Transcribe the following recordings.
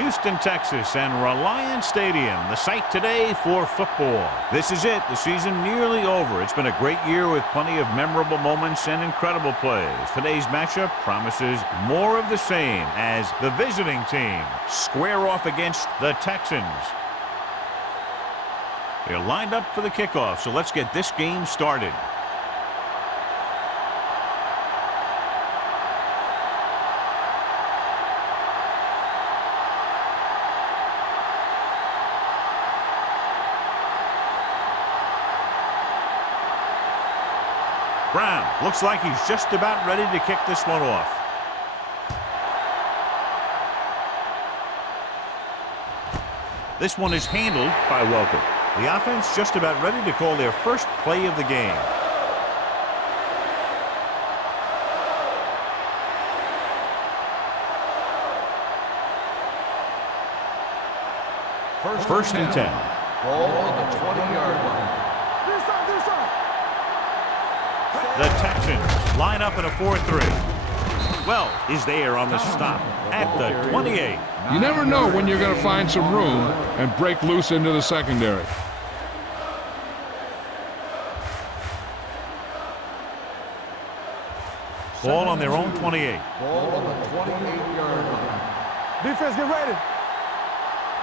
Houston, Texas, and Reliant Stadium, the site today for football. This is it, the season nearly over. It's been a great year with plenty of memorable moments and incredible plays. Today's matchup promises more of the same as the visiting team square off against the Texans. They're lined up for the kickoff, so let's get this game started. Brown looks like he's just about ready to kick this one off. This one is handled by Welker. The offense just about ready to call their first play of the game. First and 10. Ball on the 20-yard line. The Texans line up in a 4-3. Well, is there on the stop at the 28. You never know when you're going to find some room and break loose into the secondary. Ball on their own 28. Ball on the 28-yard line. Defense, get ready.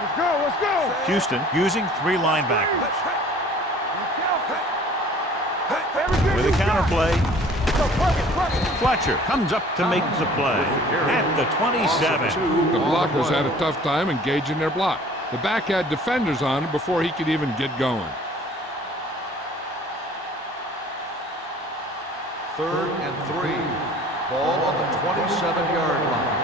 Let's go, let's go. Houston using 3 linebackers. With a counter play, Fletcher comes up to make the play at the 27. The blockers had a tough time engaging their block. The back had defenders on him before he could even get going. 3rd and 3. Ball on the 27-yard line.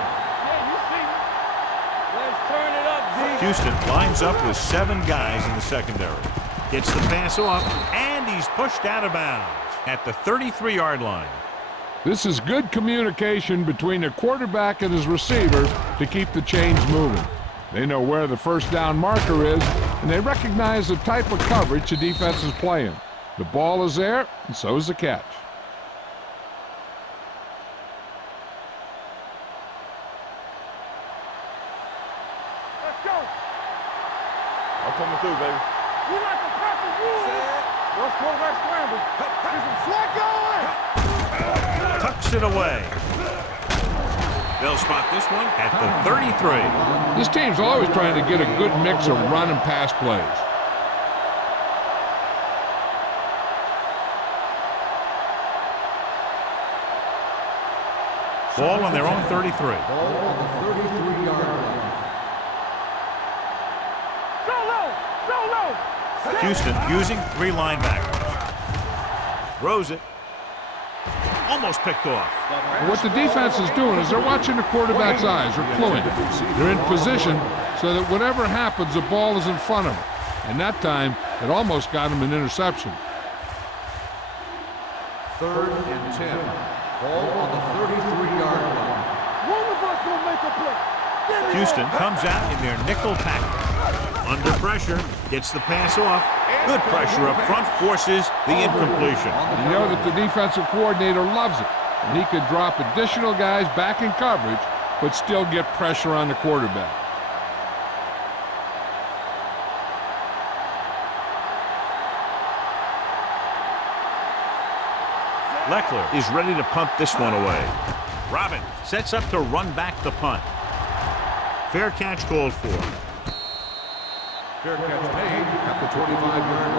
Let's turn it up, D. Houston lines up with 7 guys in the secondary. Gets the pass off, and he's pushed out of bounds at the 33-yard line. This is good communication between the quarterback and his receivers to keep the chains moving. They know where the first down marker is, and they recognize the type of coverage the defense is playing. The ball is there, and so is the catch. Let's go. I'm coming through, baby. We like the proper rules. Let's quarterback scramble. Get some slack going. Tucks it away. They'll spot this one at the 33. This team's always trying to get a good mix of run and pass plays. Ball on their own 33. Ball on the 33-yard line. Houston using 3 linebackers. Throws it. Almost picked off. What the defense is doing is they're watching the quarterback's eyes. They're cluing. They're in position so that whatever happens, the ball is in front of them. And that time, it almost got him an interception. 3rd and 10. Ball on the 33-yard line. One of us will make a play. Houston comes out in their nickel package. Under pressure, gets the pass off. Good pressure up front, forces the incompletion. You know that the defensive coordinator loves it. And he could drop additional guys back in coverage, but still get pressure on the quarterback. Leckler is ready to punt this one away. Robin sets up to run back the punt. Fair catch called for. Fair catch made at the 25-yard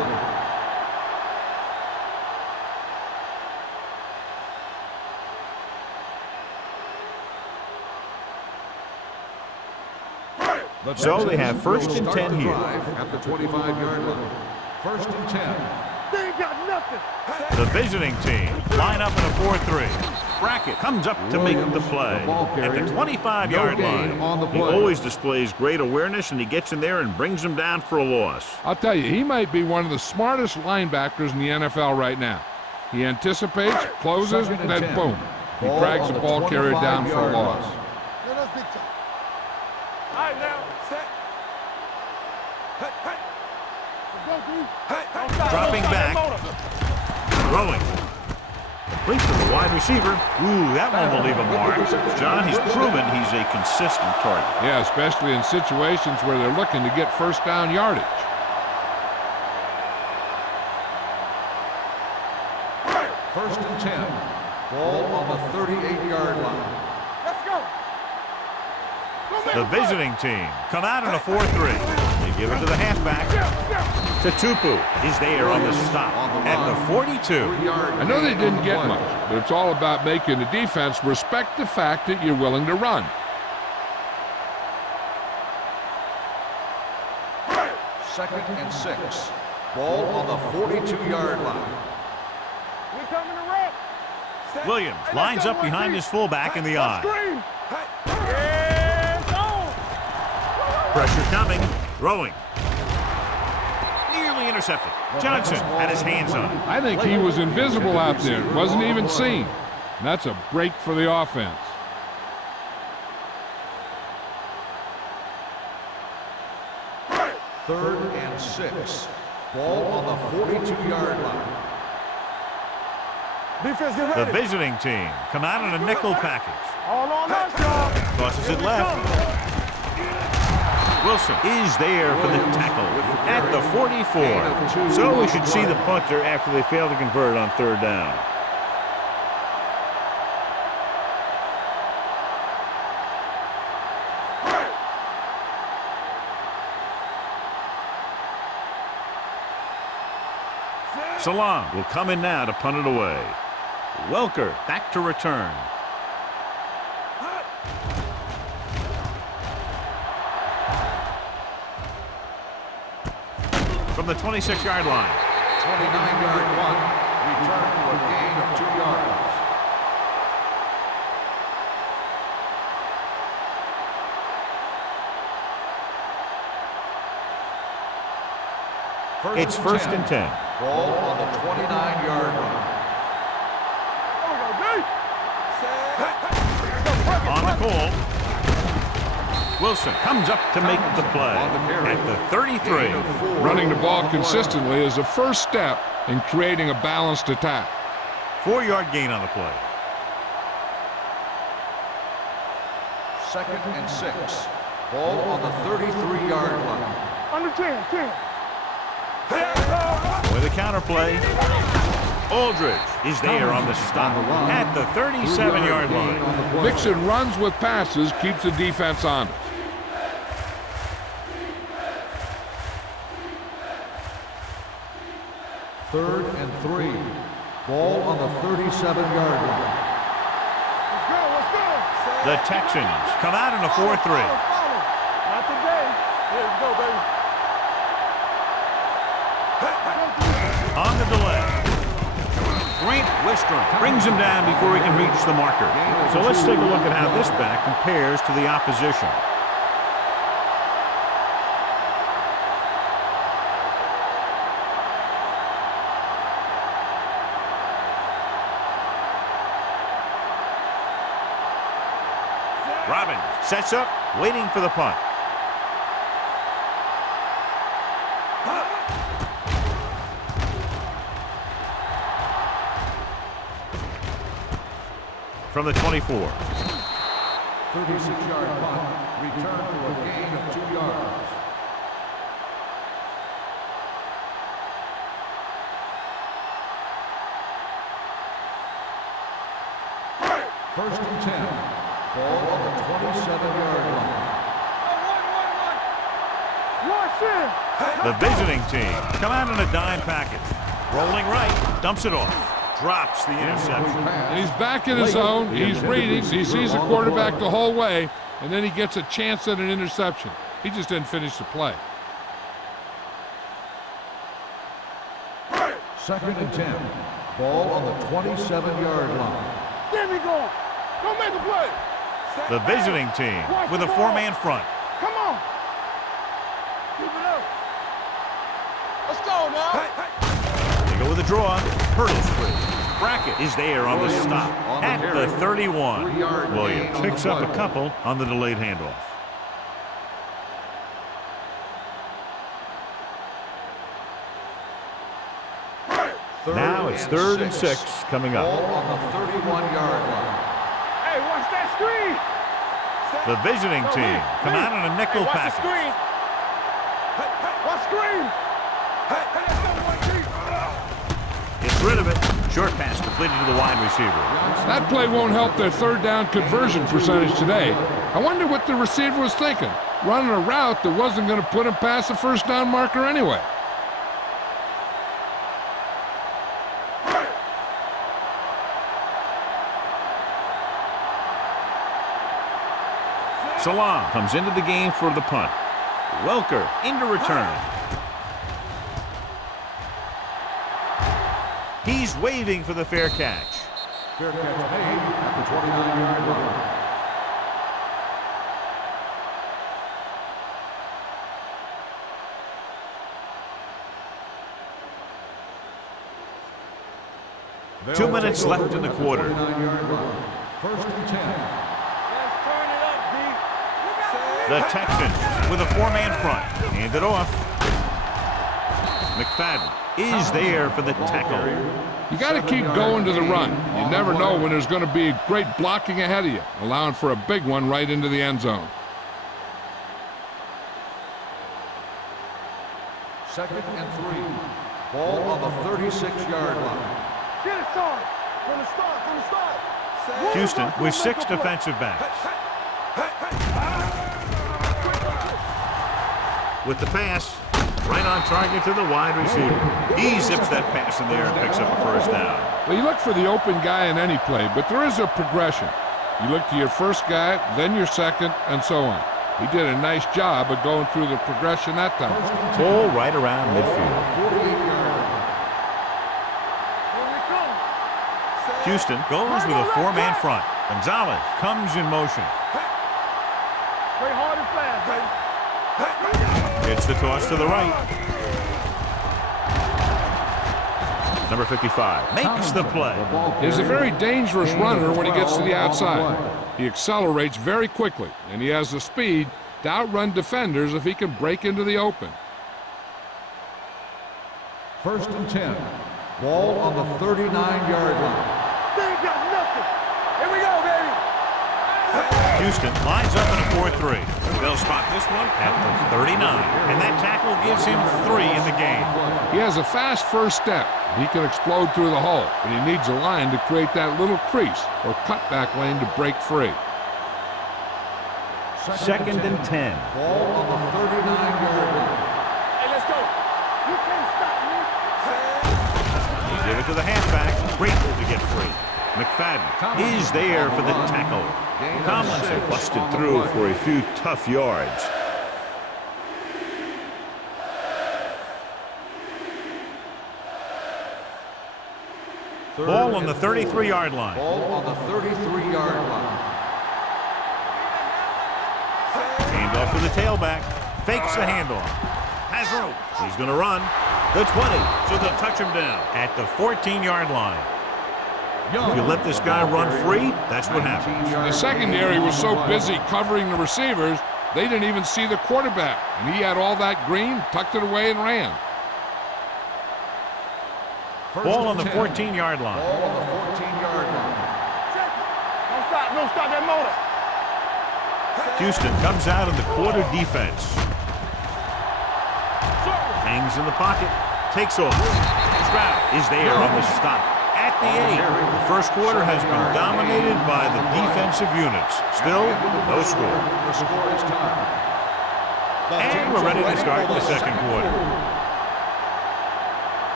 line. So they have 1st and 10 here. At the 25-yard line. 1st and 10. They ain't got nothing. The visiting team line up in a 4-3. Brackett comes up to make the play at the 25-yard line. He always displays great awareness, and he gets in there and brings them down for a loss. I'll tell you, he might be one of the smartest linebackers in the NFL right now. He anticipates, closes, and then boom. He drags the ball carrier down for a loss. Let us be tough. All right, now. Set. Let's go, D. Dropping back. Throwing. Complete to the wide receiver. Ooh, that one will leave a mark. John, he's proven he's a consistent target. Yeah, especially in situations where they're looking to get first down yardage. First and 10. Ball on the 38-yard line. Let's go. The visiting team come out in a 4-3. They give it to the halfback. Tupu is there on the stop at the 42. I know they didn't get much, but it's all about making the defense respect the fact that you're willing to run. Second and 6. Ball on the 42-yard line. We coming to wreck. Williams lines up behind his fullback in the eye. Screen. Yeah, zone. Pressure coming. Throwing. Nearly intercepted. Johnson had his hands on it. I think he was invisible out there. Wasn't even seen. And that's a break for the offense. Third and 6. Ball on the 42-yard line. Defense, get The ready. visiting team come out in a nickel package. All on us, y'all. Tosses it left. Wilson is there for the tackle at the 44. So we should see the punter after they fail to convert on third down. Salam will come in now to punt it away. Welker back to return. From the 26-yard line. 29-yard punt. Return for a gain of 2 yards. It's first and 10. Ball on the 29-yard line. On the call. Wilson comes up to make the play at the 33. Running the ball consistently is the first step in creating a balanced attack. 4-yard gain on the play. Second and 6. Ball on the 33-yard line. Under 10. With a counterplay. Aldridge is there on the stop at the 37-yard line. Mixing runs with passes keeps the defense honest. Third and 3. Ball on the 37-yard line. Let's go. The Texans come out in a 4-3. Not today. Yeah, let's go, baby. On the delay. Grant Wistrom brings him down before he can reach the marker. So let's take a look at how this back compares to the opposition. Robbins sets up, waiting for the punt. From the 24. 36-yard punt. Return for a gain of 2 yards. First and 10. Ball on the 27-yard line. The visiting team come out in a dime package. Rolling right, dumps it off. Drops the interception. And he's back in his zone. He's reading. He sees the quarterback the whole way, and then he gets a chance at an interception. He just didn't finish the play. Second and 10. Ball on the 27-yard line. There we go. Don't make a play. The visiting team with a 4-man front. Come on. Keep it up. Let's go now. They go with a draw. Hurdles free. Brackett is there on the stop at the 31. Williams picks up a couple on the delayed handoff. Now it's 3rd and 6 coming Ball up. on the 31-yard line. Hey, watch that screen. The visiting team come out in a nickel Watch the package. screen. Watch screen. Gets rid of it. Short pass completed to the wide receiver. That play won't help their 3rd down conversion percentage today. I wonder what the receiver was thinking, running a route that wasn't going to put him past the 1st down marker anyway. Salam comes into the game for the punt. Welker into return. He's waving for the fair catch. Fair catch made at the 29-yard line. They'll 2 minutes take left over in the at quarter. 29-yard line. 1st and 10. Let's turn it up, D. The Texans with a 4-man front. Hand it off. McFadden is there for the tackle. You got to keep going to the run. You never know when there's going to be great blocking ahead of you, allowing for a big one right into the end zone. 2nd and 3. Ball on the 36-yard line. Get it started. From the start. Houston with 6 defensive backs. With the pass, right on target to the wide receiver. He zips that pass in there and picks up a 1st down. Well, you look for the open guy in any play, but there is a progression. You look to your 1st guy, then your 2nd, and so on. He did a nice job of going through the progression that time. Ball right around midfield. 48-yard line. Houston goes with a 4-man front. Gonzalez comes in motion. Play hard and fast, baby. It's the toss to the right. Number 55 makes the play. He's a very dangerous runner when he gets to the outside. He accelerates very quickly, and he has the speed to outrun defenders if he can break into the open. 1st and 10. Ball on the 39-yard line. They ain't got nothing. Here we go, baby. Houston lines up in a 4-3. They'll spot this one at the 39, and that tackle gives him 3 in the game. He has a fast 1st step. He can explode through the hole, but he needs a line to create that little crease or cutback lane to break free. 2nd and 10. Ball on the 39-yard line. Hey, let's go. You can't stop me. He give it to the halfback. Great to get free. McFadden is there for the tackle. Tomlinson busted through for a few tough yards. Ball on the 33-yard line. Ball on the 33-yard line. Hand off to the tailback. Fakes the handoff. Has room. He's going to run. The 20. So they'll touch him down at the 14-yard line. If you let this guy run free, that's what happens. The secondary was so busy covering the receivers, they didn't even see the quarterback. And he had all that green, tucked it away, and ran. Ball on the 14-yard line. Ball on the 14-yard line. Don't stop that motor. Houston comes out in the quarter defense. Hangs in the pocket. Takes off. Stroud is there on the stop. At the 8. The first quarter has been dominated by the defensive units. Still, no score. The score is tied. And we're ready to start the second quarter.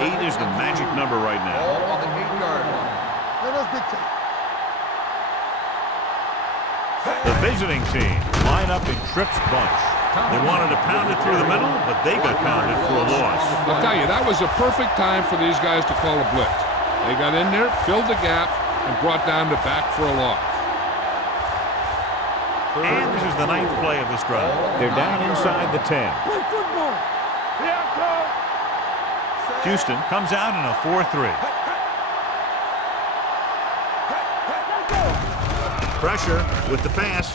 Eight is the magic number right now. Ball on the 8-yard line. The visiting team line up in trips bunch. They wanted to pound it through the middle, but they got pounded for a loss. I'll tell you, that was a perfect time for these guys to call a blitz. They got in there, filled the gap, and brought down the back for a loss. And this is the 9th play of this drive. They're down inside the 10. Play football. Yeah, come. Houston comes out in a 4-3. Pressure with the pass.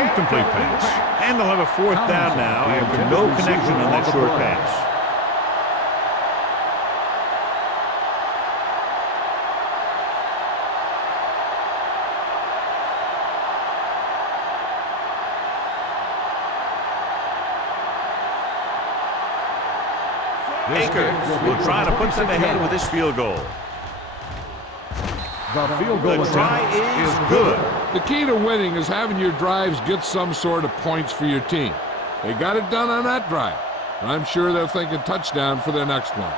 Incomplete pass. And they'll have a fourth down now after no connection on that short pass. Akers will try to put them ahead with this field goal. The field goal The try is good. The key to winning is having your drives get some sort of points for your team. They got it done on that drive. And I'm sure they're thinking touchdown for their next one.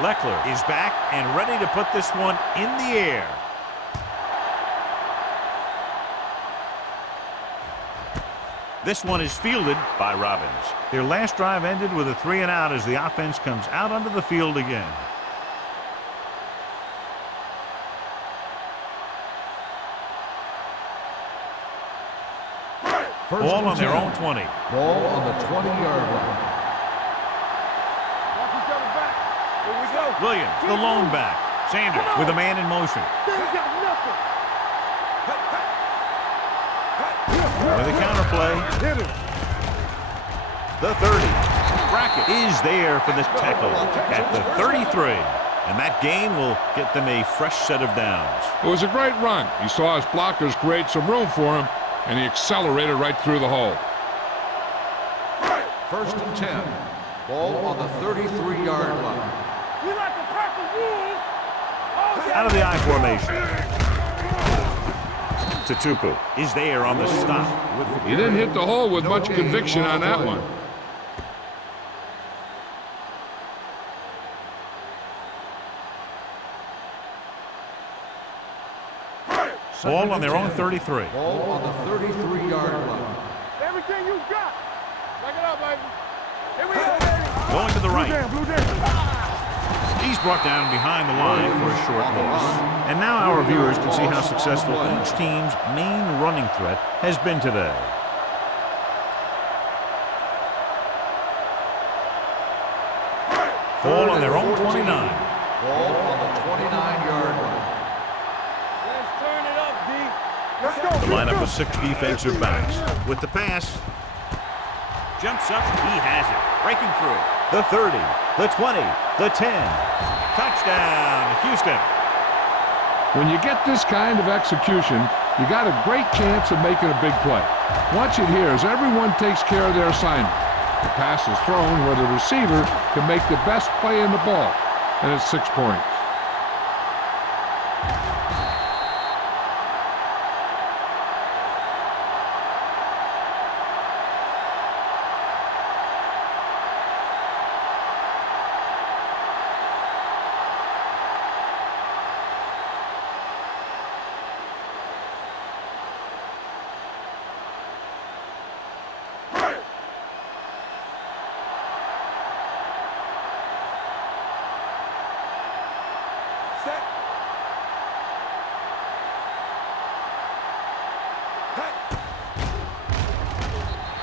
Leckler is back and ready to put this one in the air. This one is fielded by Robbins. Their last drive ended with a 3-and-out as the offense comes out onto the field again. Ball on their own 20. Ball on the 20-yard line. Watch each other back. Here we go. Williams, the lone back. Sanders with a man in motion. They got nothing. With a counterplay. Hit him. The 30. Brackett is there for the tackle at the 33. And that gain will get them a fresh set of downs. It was a great run. He saw his blockers create some room for him, and he accelerated right through the hole. First and 10. Ball on the 33-yard line. We like to pack the wolves. Out of the I formation. Tutupu is there on the stop. He didn't hit the hole with much conviction on that one. Ball on their own 33. Ball on the 33-yard line. Everything you got. Back it up, baby. Here we go, baby. Going to the right. Blue down. He's brought down behind the line for a short loss. And now our viewers can see how successful each team's main running threat has been today. Ball on their own 29. Ball on the 29-yard line. Let's turn it up, D. Let's go. The lineup of 6 defensive backs. With the pass. Jumps up. He has it. Breaking through. The 30. The 20. The 10. Touchdown, Houston. When you get this kind of execution, you got a great chance of making a big play. Watch it here as everyone takes care of their assignment. The pass is thrown where the receiver can make the best play in the ball, and it's 6 points.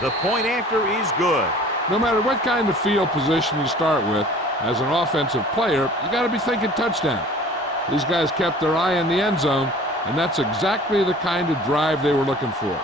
The point after is good. No matter what kind of field position you start with, as an offensive player, you got to be thinking touchdown. These guys kept their eye on the end zone, and that's exactly the kind of drive they were looking for.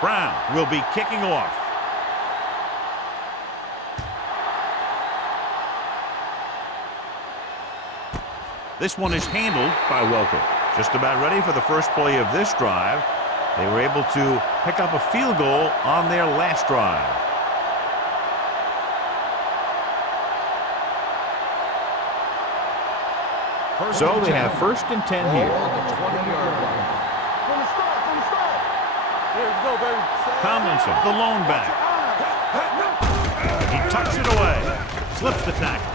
Brown will be kicking off. This one is handled by Welker. Just about ready for the first play of this drive. They were able to pick up a field goal on their last drive. So they have first and 10 Ball here. on the 20-yard line. From the start. Here we go, baby. Tomlinson, the lone back. He tucks it away. Slips the tackle.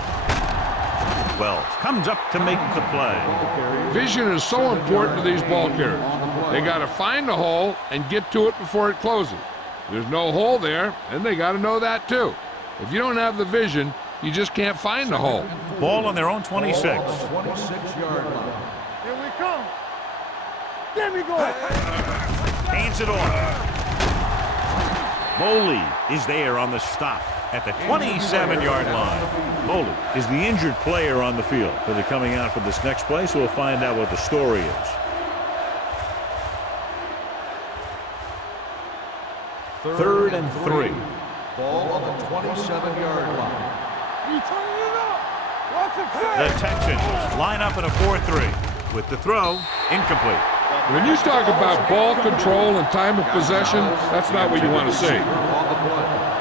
12 comes up to make the play. Vision is so important to these ball carriers. They got to find the hole and get to it before it closes. There's no hole there, and they got to know that too. If you don't have the vision, you just can't find the hole. Ball on their own 26. 26-yard line. Here we come. There we go. Hands it off. Moley is there on the stop at the 27-yard line. Moley is the injured player on the field. They're coming out for this next play, so we'll find out what the story is. Third and 3. Ball on the 27-yard line. You turning it up. Watch it play. The Texans line up in a 4-3 with the throw incomplete. When you talk about ball control and time of possession, that's not what you want to see. On the play.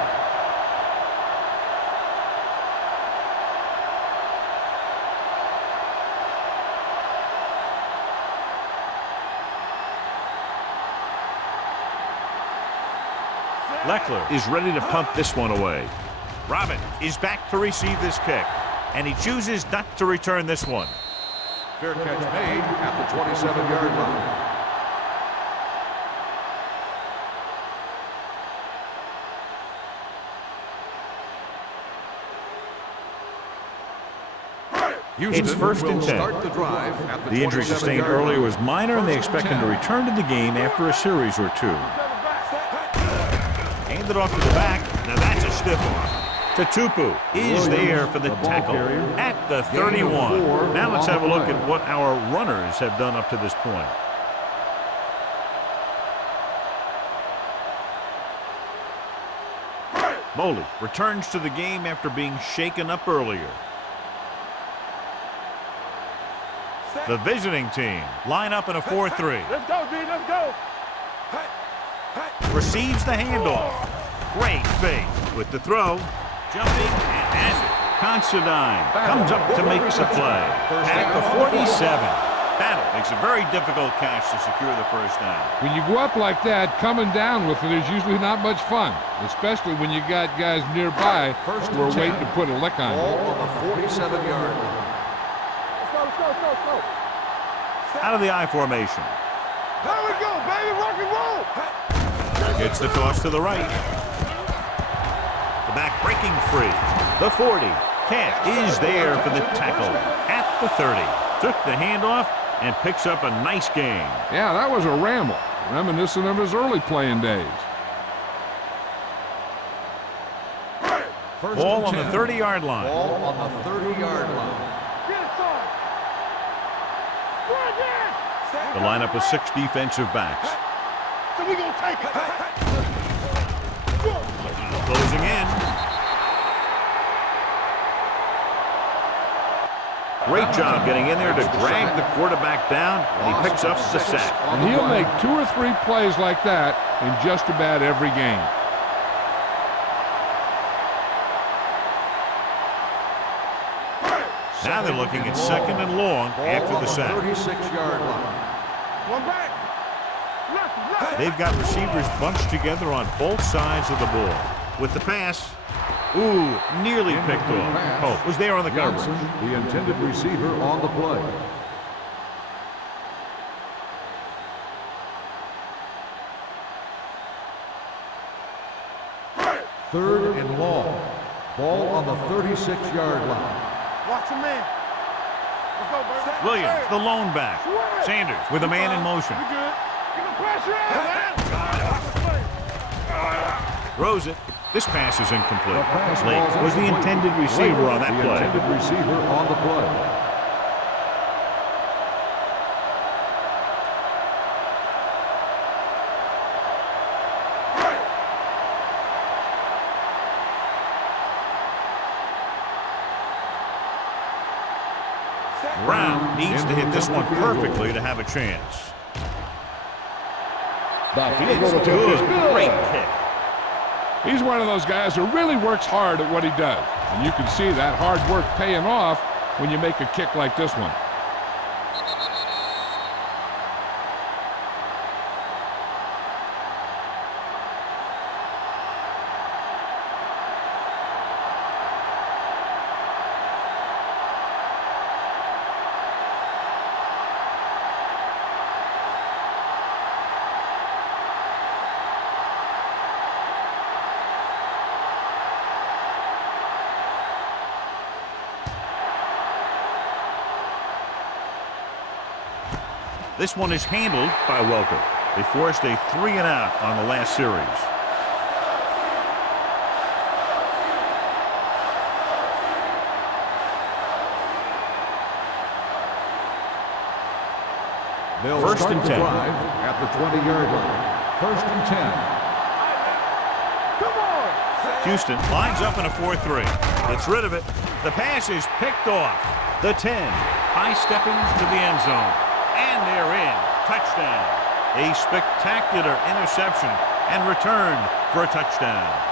Leckler is ready to punt this one away. Robin is back to receive this kick, and he chooses not to return this one. Fair catch made at the 27-yard line. It's first and 10. Start the drive at The injury sustained earlier was minor, and they expect him to return to the game after a series or two. Handed off to the back. Now that's a stiff arm. Tatupu is there for the tackle at the 31. Now let's have a look at what our runners have done up to this point. Moley returns to the game after being shaken up earlier. The visiting team line up in a 4-3. Let's go, D. Let's go. Receives the handoff. Great fake with the throw. Jumping and has it. Considine comes up to make the play. At the 47. Battle makes a very difficult catch to secure the first down. When you go up like that, coming down with it is usually not much fun, especially when you got guys nearby who are waiting to put a lick on Ball you. on the 47-yard line. Let's go. Out of the I formation. There we go, baby. Rock and roll. Gets the toss to the right. The back breaking free. The 40. Camp is there for the tackle at the 30. Took the handoff and picks up a nice gain. Yeah, that was a ramble, reminiscent of his early playing days. First Ball and on the 10. 30-yard line. Ball on the 30-yard line. Get it, son. Right there. The lineup of 6 defensive backs. So we gonna take it. Closing in. Great job getting in there to drag the quarterback down, and he picks up the sack. And he'll make 2 or 3 plays like that in just about every game. Now they're looking at second and long after the sack. 36-yard line. One back. Left. They've got receivers bunched together on both sides of the ball. With the pass, ooh, nearly picked off. Pope was there on the coverage. The intended receiver on the play. Third and long. Ball on the 36-yard line. Watch him, man. Let's go, baby. Williams, the lone back. Sanders with a man in motion. We good. Give him pressure out, man. Throws it. This pass is incomplete. The pass Lake ball's was the intended receiver on that The play. intended receiver on the play. Brown needs to hit this one perfectly to have a chance. It's good. Great kick. He's one of those guys who really works hard at what he does. And you can see that hard work paying off when you make a kick like this one. This one is handled by Welker. They forced a 3-and-out on the last series. They'll First start and the 10. drive at the 20-yard line. First and 10. Come on! Houston lines up in a 4-3. Gets rid of it. The pass is picked off. The 10. High-stepping to the end zone. And they're in. Touchdown. A spectacular interception and return for a touchdown.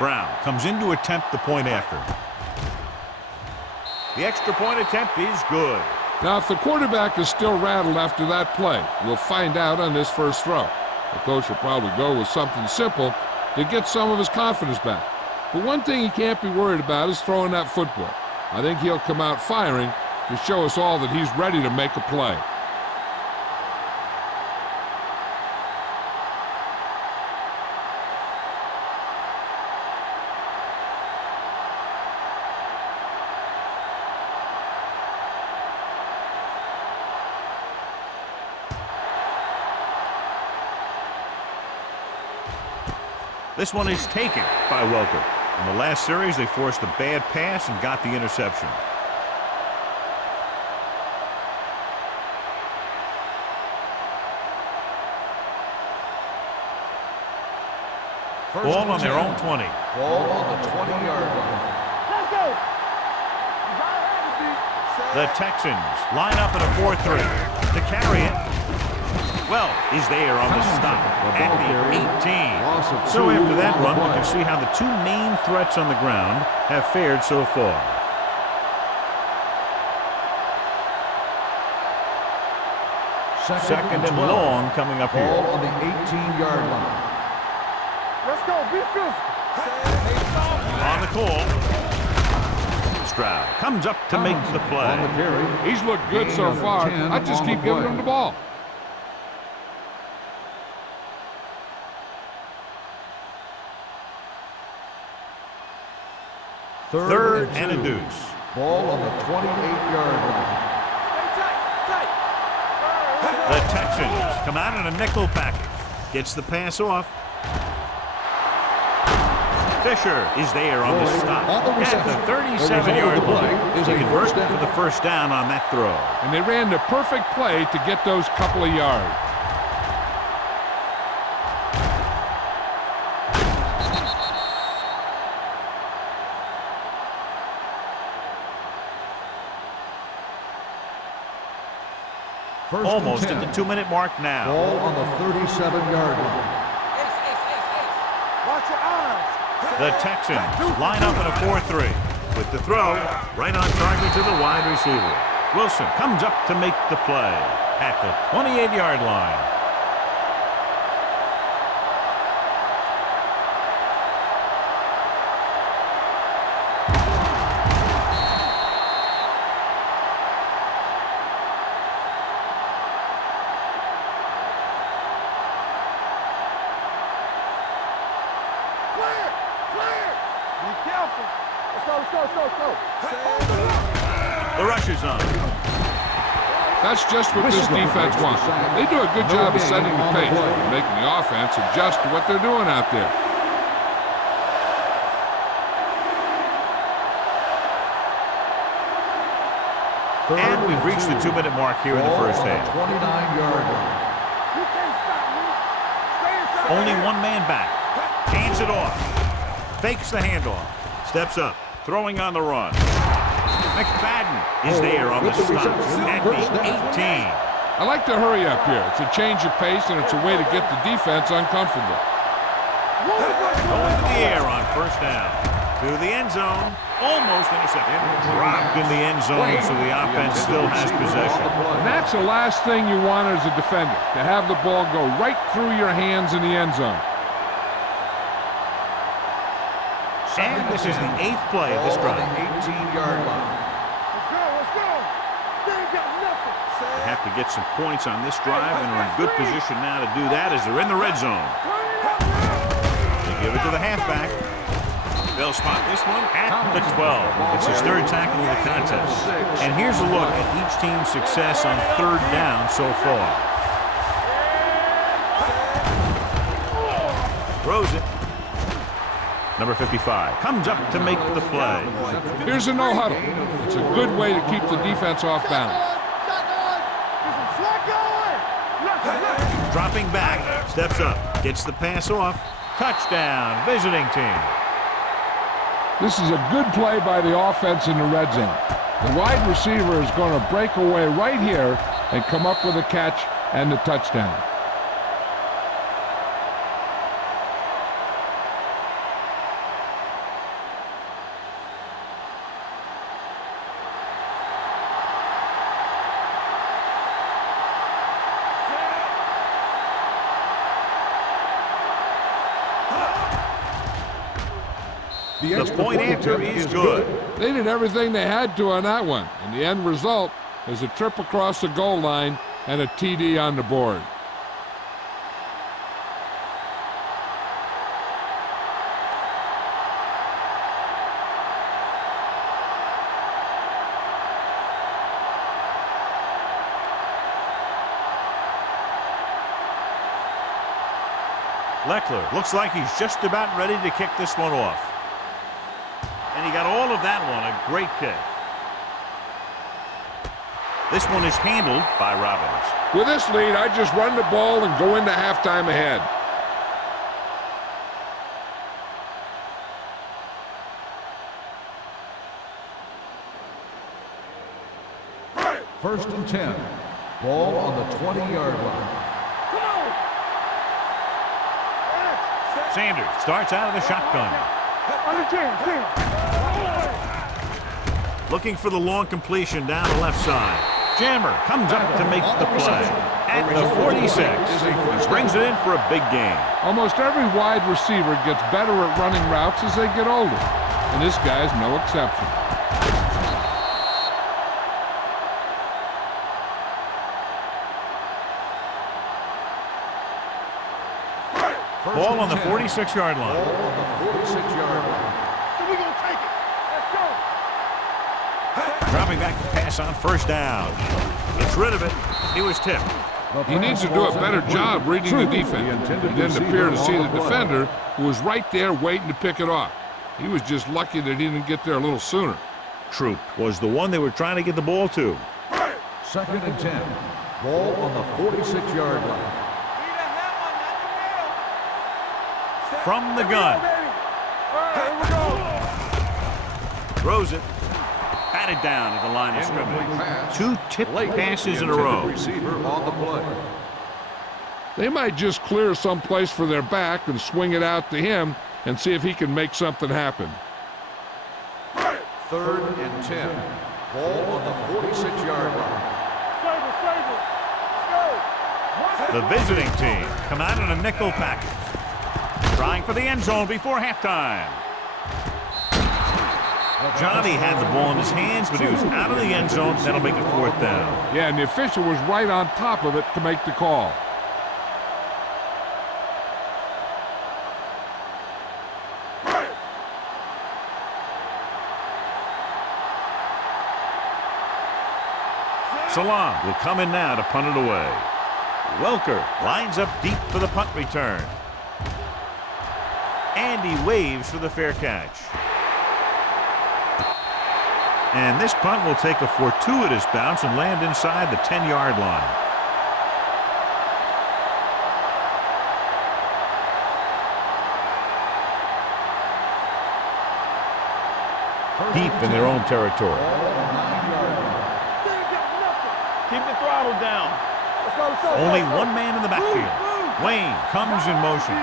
Brown comes in to attempt the point after. The extra point attempt is good. Now, if the quarterback is still rattled after that play, we'll find out on this first throw. The coach will probably go with something simple to get some of his confidence back. But one thing he can't be worried about is throwing that football. I think he'll come out firing to show us all that he's ready to make a play. This one is taken by Welker. In the last series, they forced a bad pass and got the interception. Ball on their own 20. Ball on the 20-yard line. Let's go! The Texans line up in a 4-3. To carry it. Well, he's there on the stop at the 18. So after that run, we can see how the two main threats on the ground have fared so far. Second and long coming up here. Ball on the 18-yard line. Let's go, be physical. On the call. Stroud comes up to make the On the play. carry. He's looked good so And far. 10 I just on keep the giving play. him the ball. Third and a deuce. Ball on the 28-yard line. The Texans come out in a nickel package. Gets the pass off. Fisher is there on the stop. At the 37-yard line. He converts for the first down on that throw. And they ran the perfect play to get those couple of yards. Almost at the 2-minute mark now. Ball on the 37-yard line. Watch your eyes. The Texans line up in a 4-3. With the throw, right on target to the wide receiver. Wilson comes up to make the play at the 28-yard line. Be careful. Let's go. The rush is on. That's just what this defense wants. They do a good job of setting the pace and making the offense adjust to what they're doing out there. And we've reached the 2-minute mark here in the first half. 29-yard line. You can't stop me. Stay inside. Only one man back. Hands it off. Fakes the handoff. Steps up. Throwing on the run. McFadden is there on the stop at the 18. I like to hurry up here. It's a change of pace, and it's a way to get the defense uncomfortable. Going to the air on first down. To the end zone. Almost intercepted. Dropped in the end zone, so the offense still has possession. And that's the last thing you want as a defender, to have the ball go right through your hands in the end zone. And this is the 8th play of this drive. 18-yard line. Let's go, let's go. They ain't got nothing. They have to get some points on this drive and are in good position now to do that as they're in the red zone. They give it to the halfback. They'll spot this one at the 12. It's his 3rd tackle of the contest. And here's a look at each team's success on 3rd down so far. Throws it. Number 55 comes up to make the play. Here's a no-huddle. It's a good way to keep the defense off balance. Dropping back, steps up, gets the pass off. Touchdown, visiting team. This is a good play by the offense in the red zone. The wide receiver is going to break away right here and come up with a catch and the touchdown. The point after is good. They did everything they had to on that one, and the end result is a trip across the goal line and a TD on the board. Leckler looks like he's just about ready to kick this one off. And he got all of that one, a great kick. This one is handled by Robbins. With this lead, I just run the ball and go into halftime ahead. First and 10. Ball on the 20-yard line. Sanders starts out of the shotgun. Looking for the long completion down the left side. Jammer comes up to make the play. At the 46, he brings it in for a big gain. Almost every wide receiver gets better at running routes as they get older, and this guy's no exception. Ball on the 46-yard line. Ball on the 46-yard line. So we gonna take it. Let's go. Dropping back to pass on first down. Gets rid of it. He was tipped. He needs to do a better job reading the defense. He didn't appear to see the defender, who was right there waiting to pick it off. He was just lucky that he didn't get there a little sooner. Troop was the one they were trying to get the ball to. Second and 10. Ball on the 46-yard line. From the gun. Throws it. Batted down at the line of scrimmage. 2 tipped passes in a row. Receiver on the play. They might just clear someplace for their back and swing it out to him and see if he can make something happen. Third and 10. Ball on the 46-yard line. The visiting team come out in a nickel package. Trying for the end zone before halftime. Johnny had the ball in his hands, but he was out of the end zone. That'll make it 4th down. Yeah, and the official was right on top of it to make the call. Salam will come in now to punt it away. Welker lines up deep for the punt return. And he waves for the fair catch. And this punt will take a fortuitous bounce and land inside the 10-yard line. Deep in their own territory. Keep the throttle down. Only one man in the backfield. Wayne comes in motion.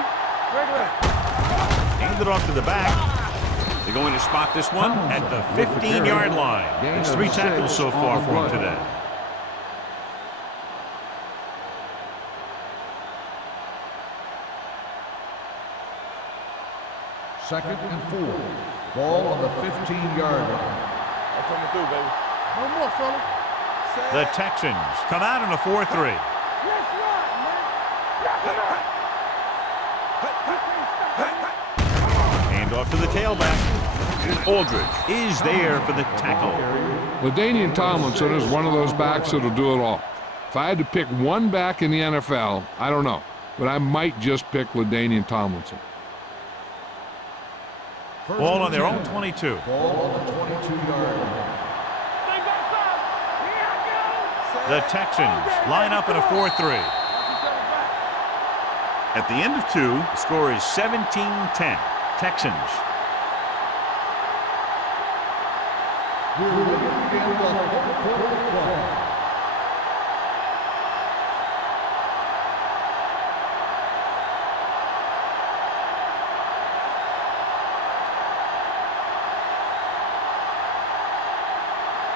Hand it off to the back. They're going to spot this one at the 15-yard line. It's 3 tackles so far for him today. Second and 4. Ball on the 15-yard line. That's coming through, baby. No more, fellas. The Texans come out in a 4-3. Let's ride, man. Yeah, come on. Hand off to the tailback. Aldridge is there for the tackle. LaDainian Tomlinson is one of those backs that'll do it all. If I had to pick one back in the NFL, I don't know, but I might just pick LaDainian Tomlinson. Ball on their own 22. Ball on the 22-yard line. The Texans line up in a 4-3. At the end of 2, the score is 17-10. Texans. We're ready to begin the fourth quarter of play.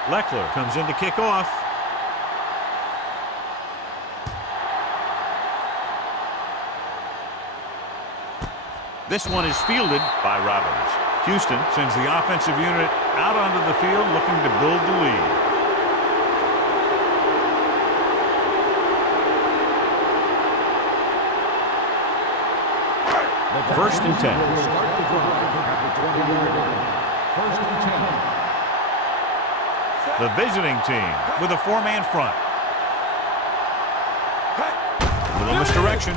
Leckler comes in to kick off. This one is fielded by Robbins. Houston sends the offensive unit out onto the field looking to build the lead. First and 10. Start the drive at the 20-yard line. First and 10. The visiting team with a 4-man front. A little misdirection.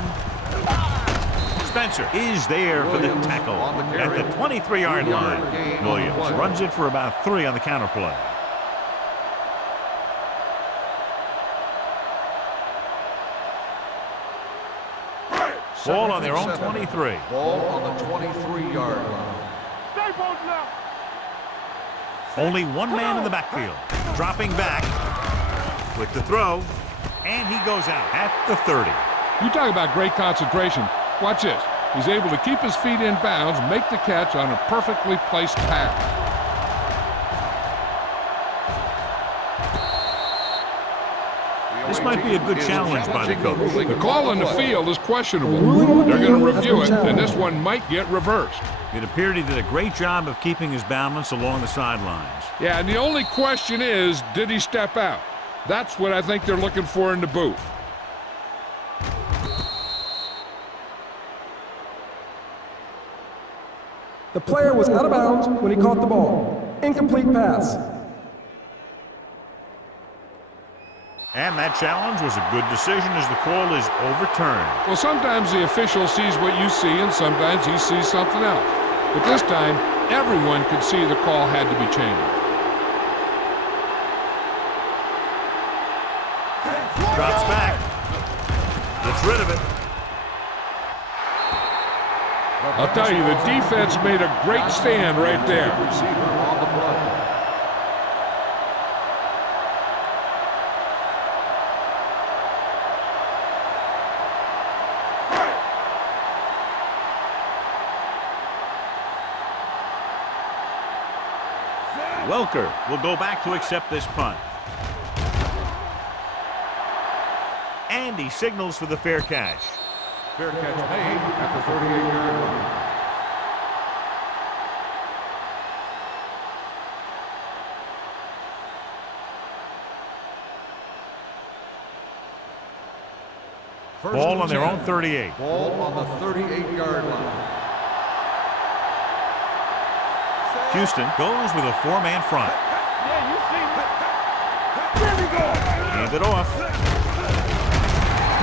Spencer is there for the tackle at the 23-yard line. Williams runs it for about 3 on the counter play. Ball on their own 23. Ball on the 23-yard line. Stay both now. Only one man in the backfield. Dropping back with the throw, and he goes out at the 30. You talk about great concentration. Watch this. He's able to keep his feet in bounds, make the catch on a perfectly placed pass. This might be a good challenge by the coach. The call on the field is questionable. They're going to review it, and this one might get reversed. It appeared he did a great job of keeping his balance along the sidelines. Yeah, and the only question is, did he step out? That's what I think they're looking for in the booth. The player was out of bounds when he caught the ball. Incomplete pass. And that challenge was a good decision as the call is overturned. Well, sometimes the official sees what you see, and sometimes he sees something else. But this time, everyone could see the call had to be changed. Drops back. Gets rid of it. I'll tell you, the defense made a great stand right there. Receiver on the play. Welker will go back to accept this punt. And he signals for the fair catch. Fair catch made at the 38-yard line. Ball on their own 38. Ball on the 38-yard line. Houston goes with a 4-man front. Yeah, you see me. There we go. Hand it off.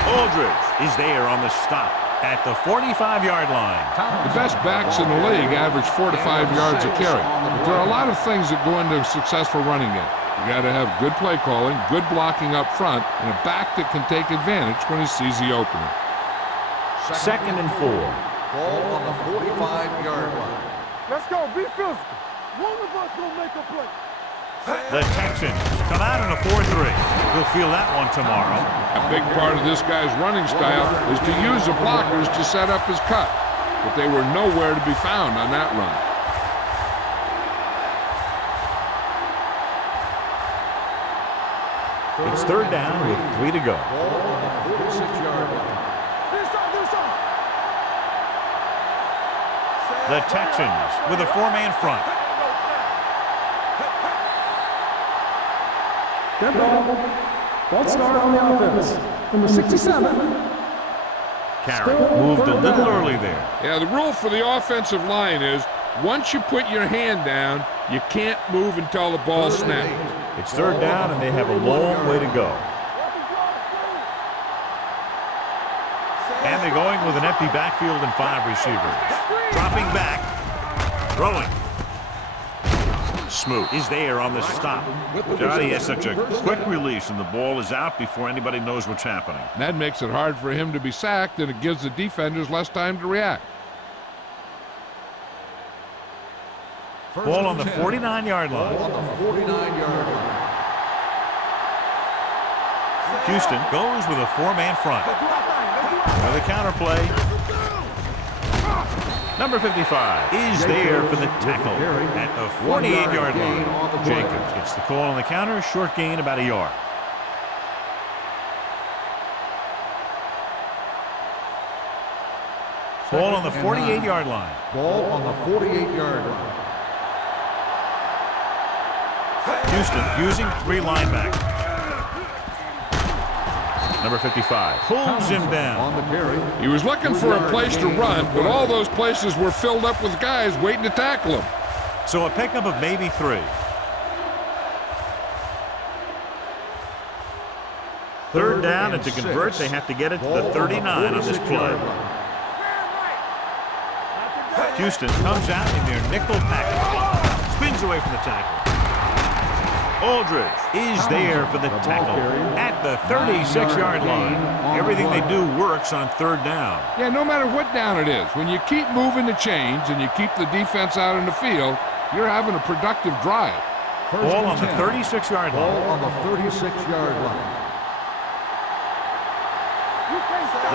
Aldridge is there on the stop at the 45-yard line. The best backs in the league average 4 to 5 yards a carry. But there are a lot of things that go into a successful running game. You got to have good play calling, good blocking up front, and a back that can take advantage when he sees the opening. Second and 4. Ball on the 45-yard line. Let's go. Be physical. One of us will make a play. The Texans come out in a 4-3. We'll feel that one tomorrow. A big part of this guy's running style is to use the blockers to set up his cut. But they were nowhere to be found on that run. It's third down with 3 to go. Ball on the 46-yard line. The Texans with a 4-man front. Dead ball. False start on the offense. Number 67. Carey moved a little early there. Yeah, the rule for the offensive line is once you put your hand down, you can't move until the ball snaps. It's third down, and they have a long way to go. And they're going with an empty backfield and 5 receivers. Dropping back. Throwing. Smoot is there on the stop. Johnny has such a quick release, and the ball is out before anybody knows what's happening. That makes it hard for him to be sacked, and it gives the defenders less time to react. Ball on the 49-yard line. Ball on the 49-yard line. Houston goes with a 4-man front. Another counter play. Number 55 is there for the tackle at the 48-yard line. Jacobs gets the call on the counter. Short gain, about a yard. Ball on the 48-yard line. Ball on the 48-yard line. Houston using 3 linebackers. Number 55 pulls him down. On the carry. He was looking for a place to run, but all those places were filled up with guys waiting to tackle him. So a pickup of maybe 3. Third down, and to convert, they have to get it to the 39 on this play. Houston comes out in their nickel package. Spins away from the tackle. Aldridge is there for the tackle at the 36-yard line. Everything they do works on third down. Yeah, no matter what down it is, when you keep moving the chains and you keep the defense out in the field, you're having a productive drive. Ball on the 36-yard line. Ball on the 36-yard line.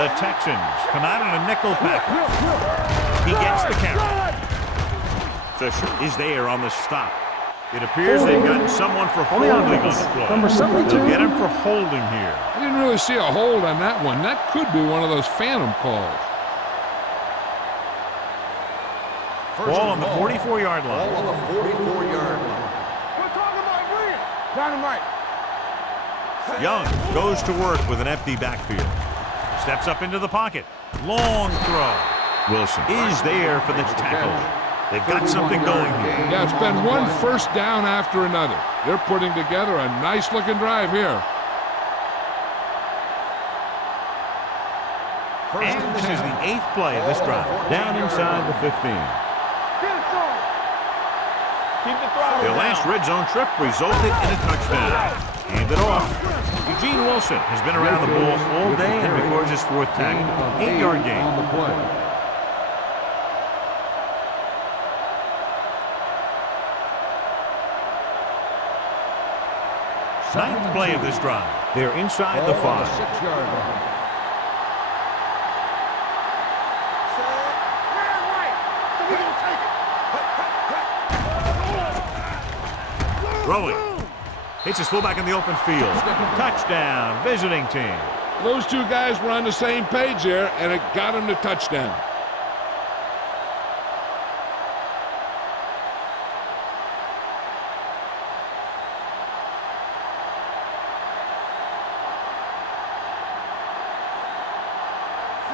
The Texans come out in a nickel package. He gets the carry. Fisher is there on the stop. It appears they've gotten someone for holding on the play. Number 72. They'll get him for holding here. I didn't really see a hold on that one. That could be one of those phantom calls. Ball on the 44-yard Ball line. on the 44-yard line. We're talking about William. Dynamite. Young goes to work with an empty backfield. Steps up into the pocket. Long throw. Wilson is there for the tackle. They've got something going here. Yeah, it's been one first down after another. They're putting together a nice-looking drive here. And this is the 8th play of this drive. Down inside the 15. Keep the throttle Their down. last red zone trip resulted in a touchdown. Hand it off. Eugene Wilson has been around the ball all day and records his 4th tackle. 8-yard gain. On the play. Ninth play of this drive. They're inside the 5. 6-yard line. Throwing. Hits his fullback in the open field. Touchdown, visiting team. Those two guys were on the same page there, and it got them to touchdown.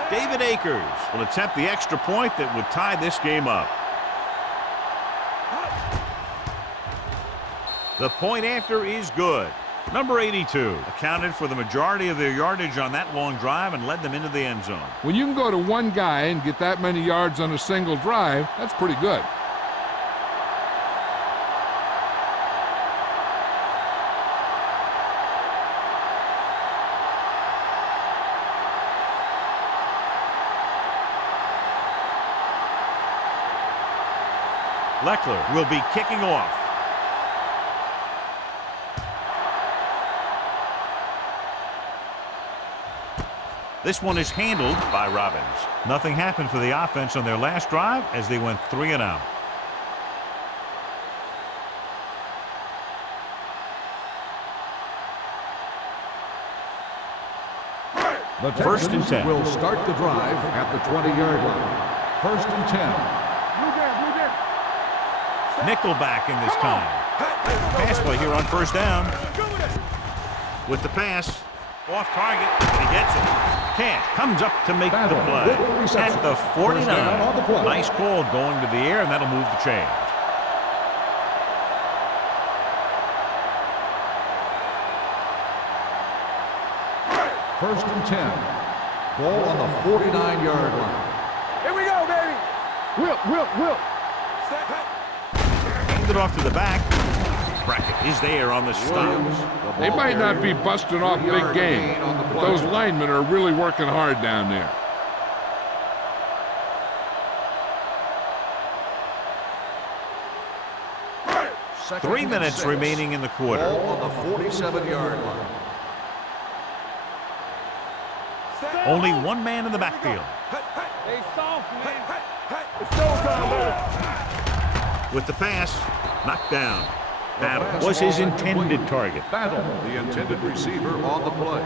David Akers will attempt the extra point that would tie this game up. The point after is good. Number 82 accounted for the majority of their yardage on that long drive and led them into the end zone. When you can go to one guy and get that many yards on a single drive, that's pretty good. Leckler will be kicking off. This one is handled by Robbins. Nothing happened for the offense on their last drive as they went 3 and out. The First and Texans 10. will start the drive at the 20-yard line. First and 10. Blue game. Nickelback in this time. Pass play here on first down. With the pass. Off target. And he gets it. Can't. Comes up to make the play. At the 49. Nice call going to the air, and that'll move the chains. First and 10. Ball on the 49-yard line. Here we go, baby. Will. Hand it off to the back. Brackett is there on the stop. They might not be busting off big game, but those linemen are really working hard down there. Second 3 and minutes 6. remaining in the quarter. Ball on the 47-yard line. Only one man in the backfield. They soft, man. It's showtime, baby. With the pass, knocked down. Battle was his intended target. Battle, the intended receiver on the play.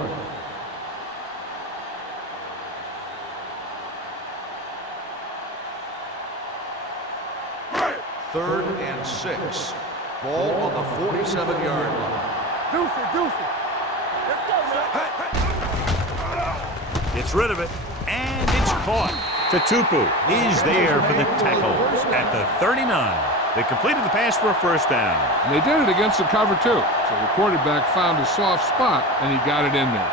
Third and 6. Ball on the 47-yard line. Deuce it. Let's go, man. Gets rid of it, and it's caught. Tutupu is there for the tackle at the 39. They completed the pass for a first down. And they did it against the cover, too. So the quarterback found a soft spot, and he got it in there.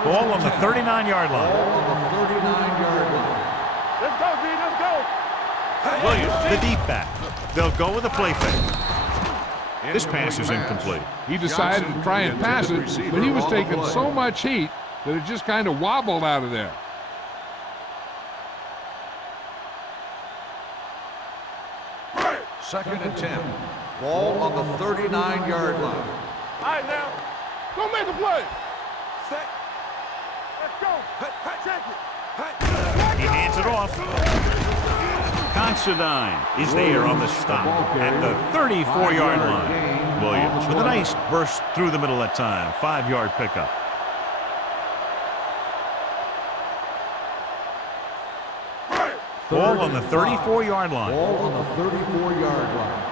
Ball on the 39-yard line. Ball on the 39-yard line. Let's go, D. Let's go. Williams, the deep back. They'll go with a play fake. This pass is incomplete. He decided to try and pass it, but he was taking so much heat that it just kind of wobbled out of there. Second and 10. Ball on the 39-yard line. All right, now. Go make the play. Set. Let's go. Check it. He hands it off. Considine is there on the stop at the 34-yard line. Williams with a nice burst through the middle that time. 5-yard pickup. Ball on the 34-yard line. Ball on the 34-yard line.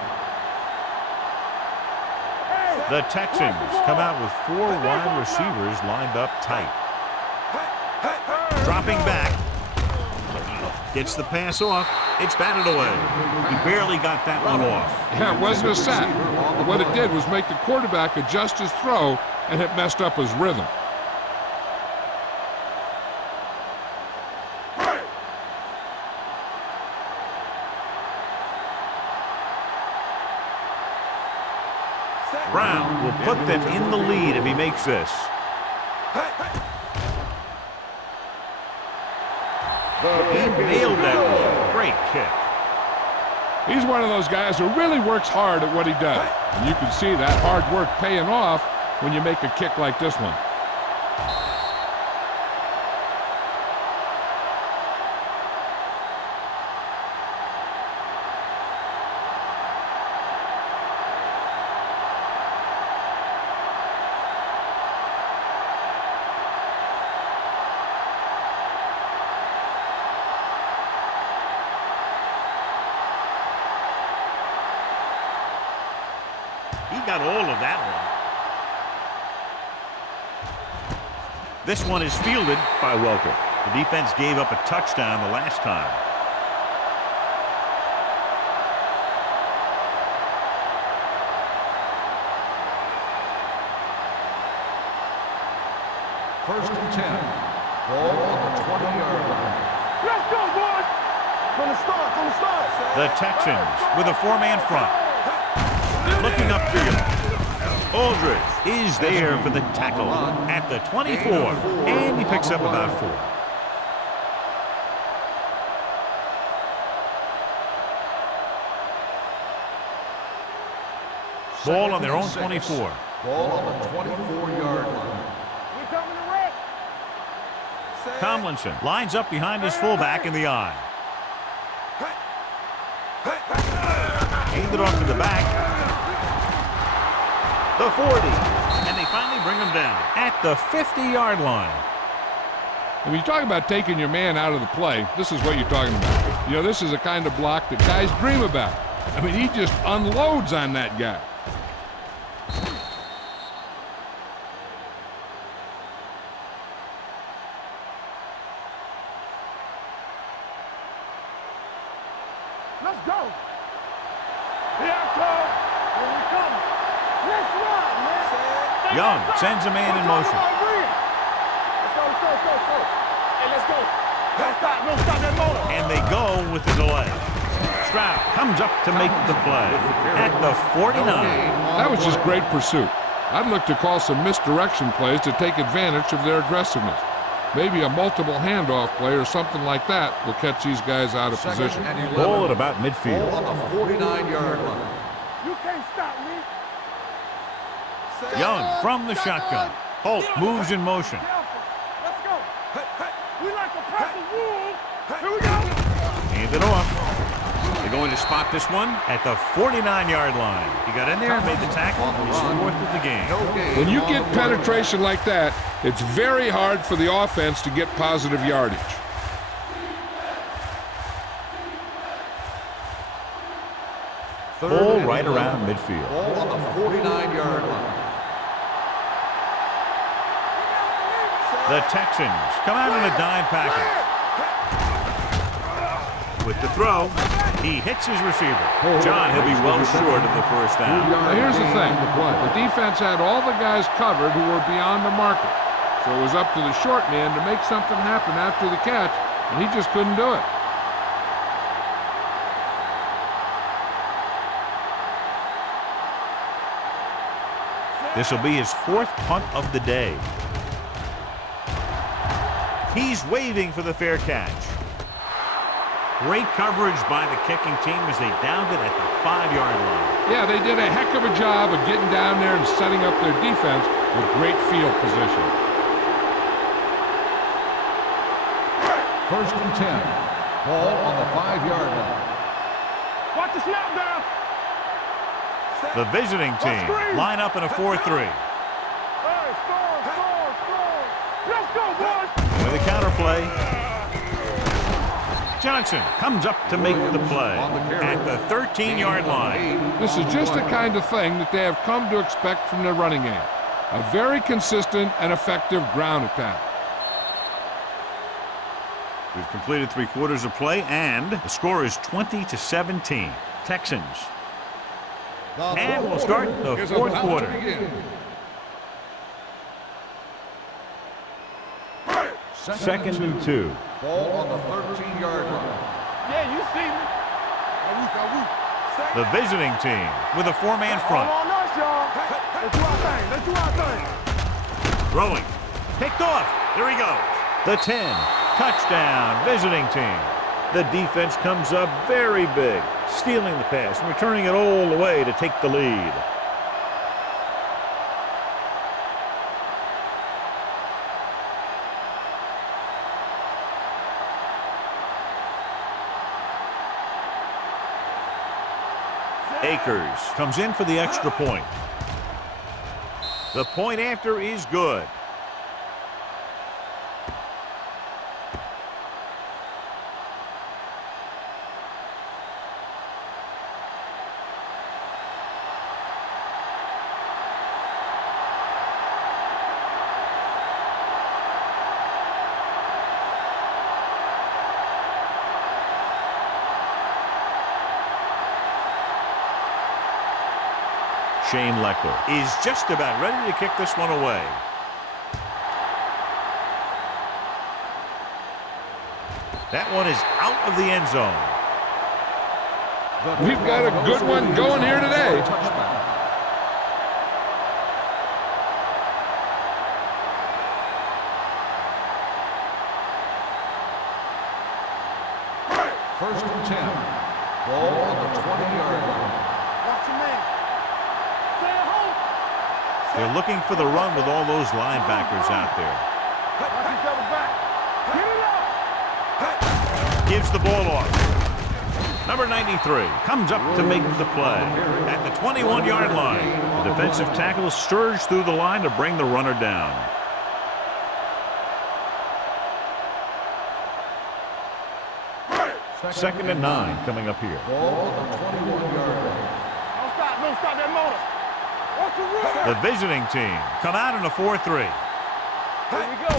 The Texans come out with 4 wide receivers lined up tight. Dropping back. Gets the pass off. It's batted away. He barely got that one off. Yeah, it wasn't a sack. But what it did was make the quarterback adjust his throw, and it messed up his rhythm. Brown will put them in the lead if he makes this. He nailed that one. Great kick. He's one of those guys who really works hard at what he does. And you can see that hard work paying off when you make a kick like this one. He got all of that one. This one is fielded by Welker. The defense gave up a touchdown the last time. First and 10. Ball on the 20-yard line. Let's go, boys. From the start. The Texans with a 4-man front. Looking upfield. Aldridge is there for the tackle at the 24, and he picks up about 4. Ball on their own 24. Ball on the 24-yard line. We coming to wreck. Tomlinson lines up behind his fullback in the eye. Handed off to the back. The 40. And they finally bring him down at the 50-yard line. When you talk about taking your man out of the play, this is what you're talking about. You know, this is the kind of block that guys dream about. I mean, he just unloads on that guy. Let's go. Here I come. Here we come. Let's run, man. Young sends a man in motion. Let's go. Hey, let's go. Don't stop that motor. And they go with the delay. Stroud comes up to make the play at the 49. That was just great pursuit. I'd look to call some misdirection plays to take advantage of their aggressiveness. Maybe a multiple handoff play or something like that will catch these guys out of position. Ball at about midfield. Ball on the 49-yard line. You can't stop me. Young from the shotgun. Holt moves in motion. Let's go. We like a pack of wolves. Here we go. Hand it off. They're going to spot this one at the 49-yard line. He got in there and made the tackle. His fourth of the game. When you get penetration like that, it's very hard for the offense to get positive yardage. Ball right around midfield. Ball on the 49-yard line. The Texans come out in a dime package. With the throw, he hits his receiver. John, he'll be well short of the first down. Now here's the thing. The defense had all the guys covered who were beyond the marker. So it was up to the short man to make something happen after the catch, and he just couldn't do it. This will be his fourth punt of the day. He's waving for the fair catch. Great coverage by the kicking team as they downed it at the 5-yard line. Yeah, they did a heck of a job of getting down there and setting up their defense with great field position. First and 10. Ball on the 5-yard line. Watch the snap down. The visiting team line up in a 4-3. Hey, score. Let's go, boys. With a counter play. Johnson comes up to make the play at the 13-yard line. This is just the kind of thing that they have come to expect from their running game. A very consistent and effective ground attack. We've completed 3 quarters of play, and the score is 20-17. Texans. And we'll start the fourth quarter. Second and 2. Ball on the 13-yard line. Yeah, you see me. The visiting team with a 4-man front. All on us, y'all. Let's do our thing. Throwing. Picked off. There he goes. The 10. Touchdown. Visiting team. The defense comes up very big, stealing the pass and returning it all the way to take the lead. Akers comes in for the extra point. The point after is good. Shane Leckler is just about ready to kick this one away. That one is out of the end zone. We've got a good one going here today. First and 10. Ball on the 20-yard line. Watch your man. Stay at home. They're looking for the run with all those linebackers out there. Watch each other back. Get it up. Gives the ball off. Number 93 comes up to make the play. At the 21-yard line, the defensive tackle surged through the line to bring the runner down. Second and 9 coming up here. Ball on the 21-yard line. Don't stop that motor. Watch the run. The visiting team come out in a 4-3. Here we go.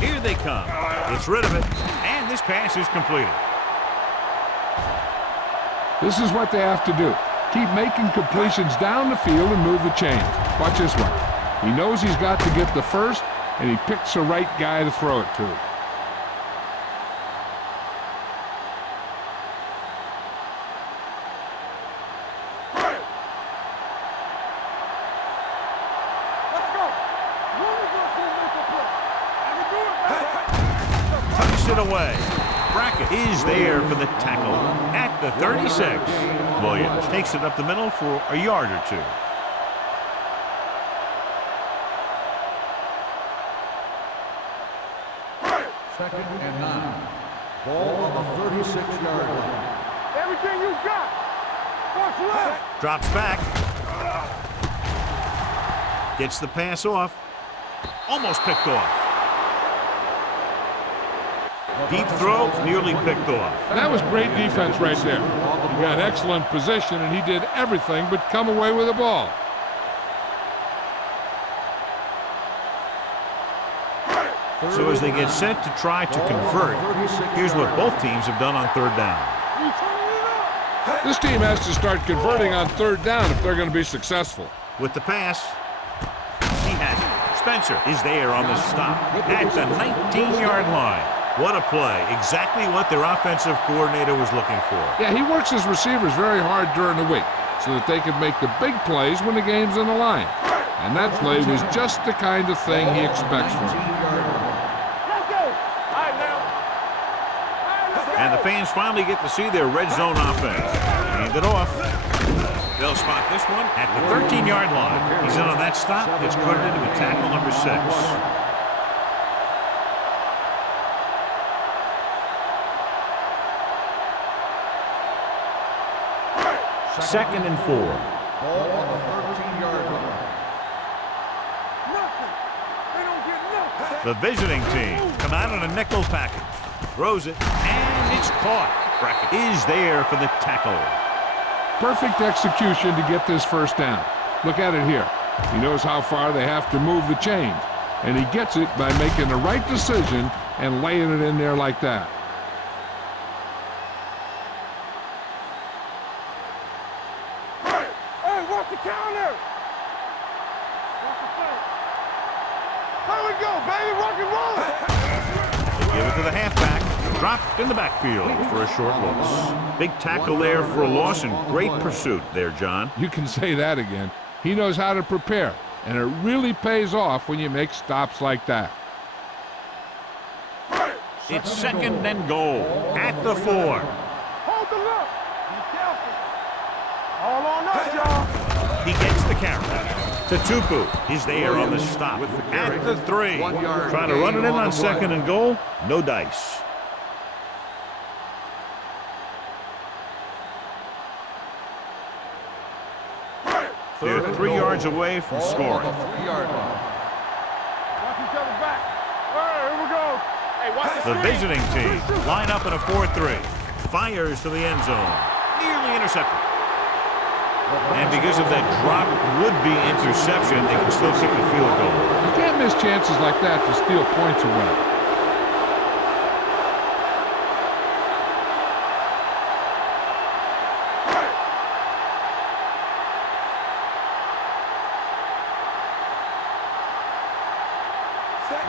Here they come. Gets rid of it, and this pass is completed. This is what they have to do. Keep making completions down the field and move the chains. Watch this one. He knows he's got to get the first, and he picks the right guy to throw it to. Let's go. Run gonna make a play. I can do it, baby. Tucks it away. Brackett is there for the tackle at the 36. Williams takes it up the middle for a yard or two. Second and 9. Ball on the 36-yard line. Everything you got. Watch left. Drops back. Gets the pass off. Almost picked off. Deep throw, nearly picked off. That was great defense right there. He got excellent position, and he did everything but come away with the ball. So as they get set to try to convert, here's what both teams have done on third down. You turn it up. This team has to start converting on third down if they're going to be successful. With the pass, he has it. Spencer is there on the stop at the 19-yard line. What a play. Exactly what their offensive coordinator was looking for. Yeah, he works his receivers very hard during the week so that they can make the big plays when the game's on the line. And that play was just the kind of thing he expects from him. Let's go. All right, now. All right, let's go. And the fans finally get to see their red zone offense. Hand it off. They'll spot this one at the 13-yard line. He's in on that stop. It's credited with tackle number 6. Second and 4. Ball on the 13-yard line. Nothing. They don't get nothing. The visiting team come out on a nickel package. Throws it, and it's caught. Brackett is there for the tackle. Perfect execution to get this first down. Look at it here. He knows how far they have to move the chains, and he gets it by making the right decision and laying it in there like that. Hey, watch the counter. Watch the play. There we go, baby. Rock and roll. They give it to the halfback. Dropped in the backfield for a short loss. Big tackle there for a loss and great pursuit there, John. You can say that again. He knows how to prepare, and it really pays off when you make stops like that. It's second and goal at the 4. Hold the look. Be careful. All on us, y'all. He gets the carry. Tatupu is there on the stop at the 3. Trying to run it in on second and goal. No dice. They're 3 yards away from scoring. 3-yard line. Watch each other back. All right, here we go. Hey, watch The visiting team line up in a 4-3. Fires to the end zone. Nearly intercepted. And because of that drop would-be interception, they can still kick a field goal. You can't miss chances like that to steal points away.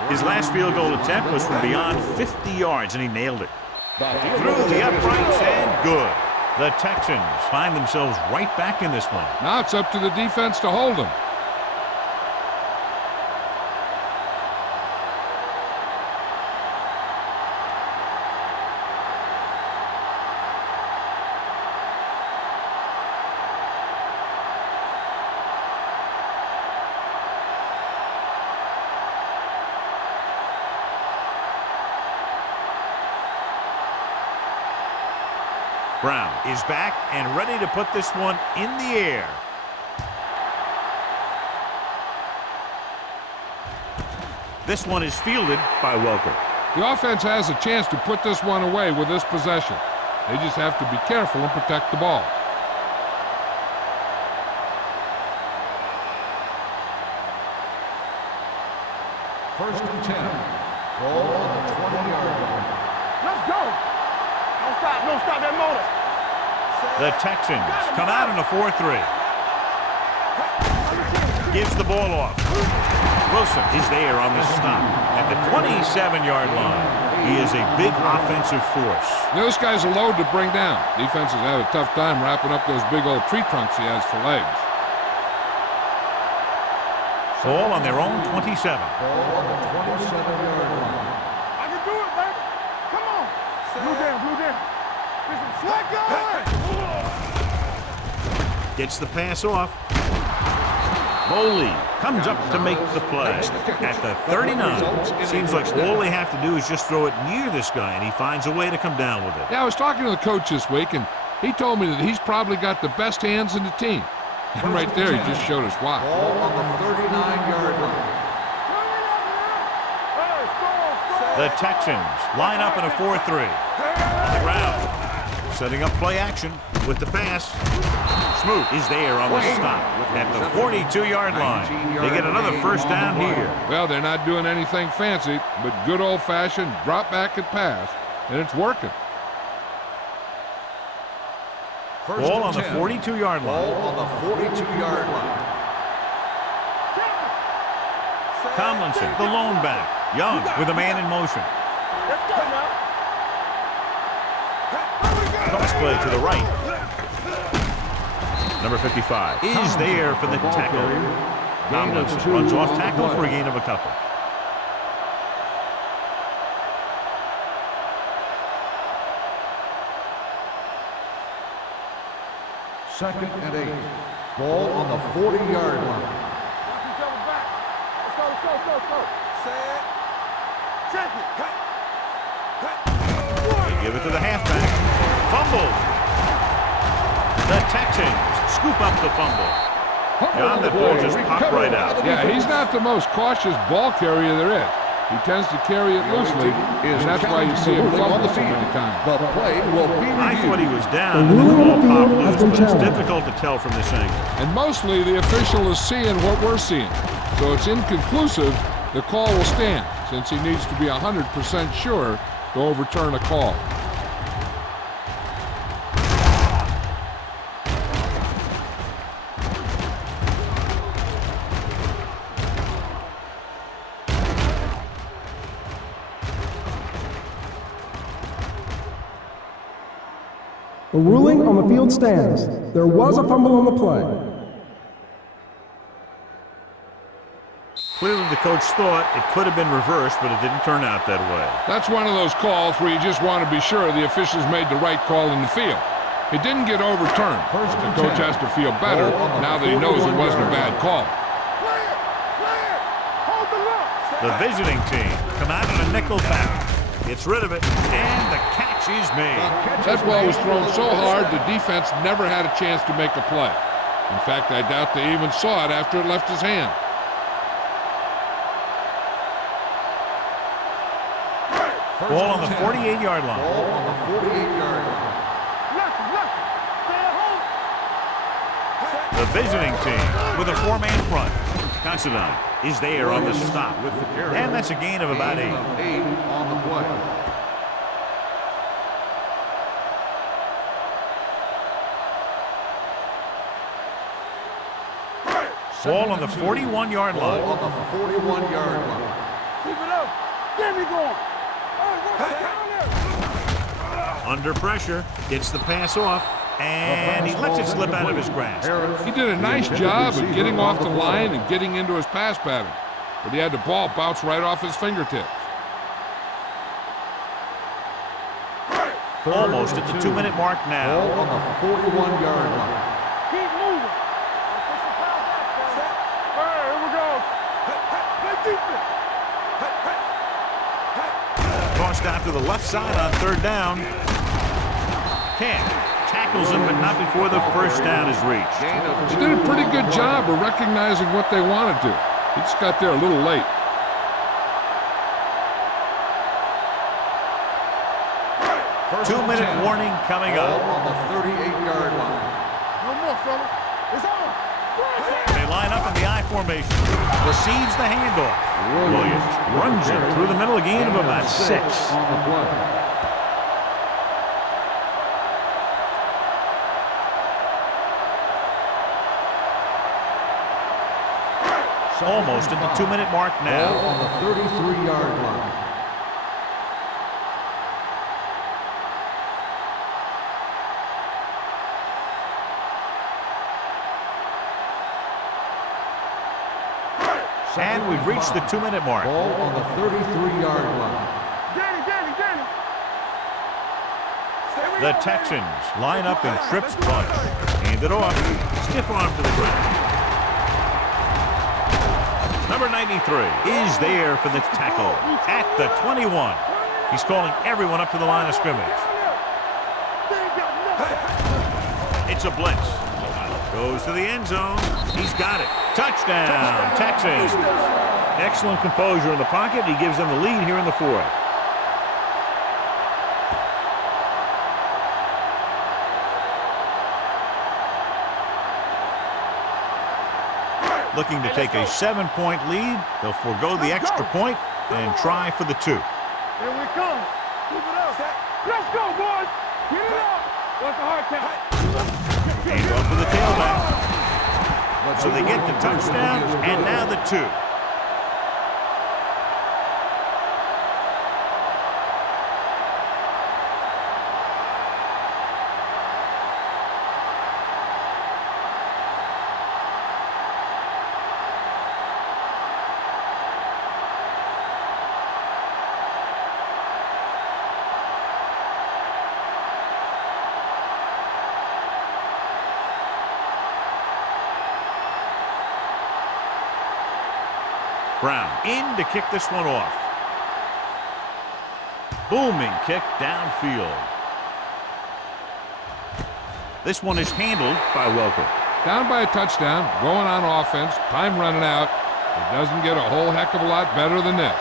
His last field goal attempt was from beyond 50 yards, and he nailed it. Through the uprights and good. The Texans find themselves right back in this one. Now it's up to the defense to hold them. Brown is back and ready to put this one in the air. This one is fielded by Welker. The offense has a chance to put this one away with this possession. They just have to be careful and protect the ball. First and 10. Ball on the 20-yard line. Let's go. Don't stop that motor. The Texans come out in a 4-3. Gives the ball off. Wilson is there on the stop at the 27-yard line. He is a big offensive force. This guy's a load to bring down. Defenses have a tough time wrapping up those big old tree trunks he has for legs. Ball on their own 27. Ball on the 27-yard line. I can do it, baby. Come on. Blue down. There's some slack going. Gets the pass off. Moley comes up to make the play at the 39. Seems like all they have to do is just throw it near this guy, and he finds a way to come down with it. Yeah, I was talking to the coach this week, and he told me that he's probably got the best hands in the team. And right there, he just showed us why. Ball on the 39-yard line. The Texans line up in a 4-3. On the ground. Setting up play action with the pass. Smoot is there on the stop at the 42-yard line. They get another first down here. Well, they're not doing anything fancy, but good old-fashioned drop back and pass, and it's working. Ball on the 42-yard line. Ball on the 42-yard line. Tomlinson, the lone back. Young with a man in motion. Let's go now. Cross play to the right. Number 55 is there for the tackle. Tomlinson runs off tackle for a gain of a couple. Second and 8. Ball on the 40-yard line. Let's go. Set. Check it. They give it to the halfback. Fumble. The Texans scoop up the fumble. John, that ball just popped right out. Yeah, he's not the most cautious ball carrier there is. He tends to carry it loosely, and that's why you see him fumble so many times. The play will be reviewed. I thought he was down and the ball popped loose, but it's difficult to tell from this angle. And mostly the official is seeing what we're seeing. So it's inconclusive. The call will stand, since he needs to be 100% sure to overturn a call. The ruling on the field stands. There was a fumble on the play. Clearly the coach thought it could have been reversed, but it didn't turn out that way. That's one of those calls where you just want to be sure the officials made the right call in the field. It didn't get overturned. The coach has to feel better now that he knows it wasn't a bad call. Clear. Hold the look. The visiting team come out in a nickel pack. Gets rid of it, and the catch is made. That ball was thrown so hard the defense never had a chance to make a play. In fact, I doubt they even saw it after it left his hand. Ball on the 48-yard line. Ball on the 48-yard line. Left. Stay at home. The visiting team with a four-man front. Considine is there on the stop. And that's a gain of about 8. 8 on the play. Ball on the 41-yard Ball line. on the 41-yard line. Keep it up. Get me going. Under pressure, gets the pass off, and he lets it slip out of his grasp. He did a nice job of getting off the line and getting into his pass pattern, but he had the ball bounce right off his fingertips. Almost at the 2-minute mark Ball now. on the 41-yard line. Keep moving. All right, here we go. Play defense. Tossed out to the left side on 3rd down. Can't. Tackles him, but not before the first down is reached. They did a pretty good job of recognizing what they wanted to. He just got there a little late. Two-minute warning coming up. On the 38-yard line. No more, fella. It's on. They line up in the I formation. Receives the handoff. Williams runs it through the middle, a gain of about 6. On the play. Almost at the 2-minute mark Ball now. on the 33-yard line. And we've reached the 2-minute mark. Ball on the 33-yard line. Danny. The Texans line up in trips bunch. Hand it off. Stiff arm to the ground. Number 93 is there for the tackle at the 21. He's calling everyone up to the line of scrimmage. It's a blitz. Goes to the end zone. He's got it. Touchdown, Texans. Excellent composure in the pocket. He gives them the lead here in the 4th. Looking to take a 7-point lead. They'll forego the extra point and try for the 2. Here we come. Keep it up. Let's go, boys. Get it up. What's the hard count? Hand off to the tailback. So they get the touchdown, and now the 2. Brown in to kick this one off. Booming kick downfield. This one is handled by Welker. Down by a touchdown, going on offense, time running out. It doesn't get a whole heck of a lot better than this.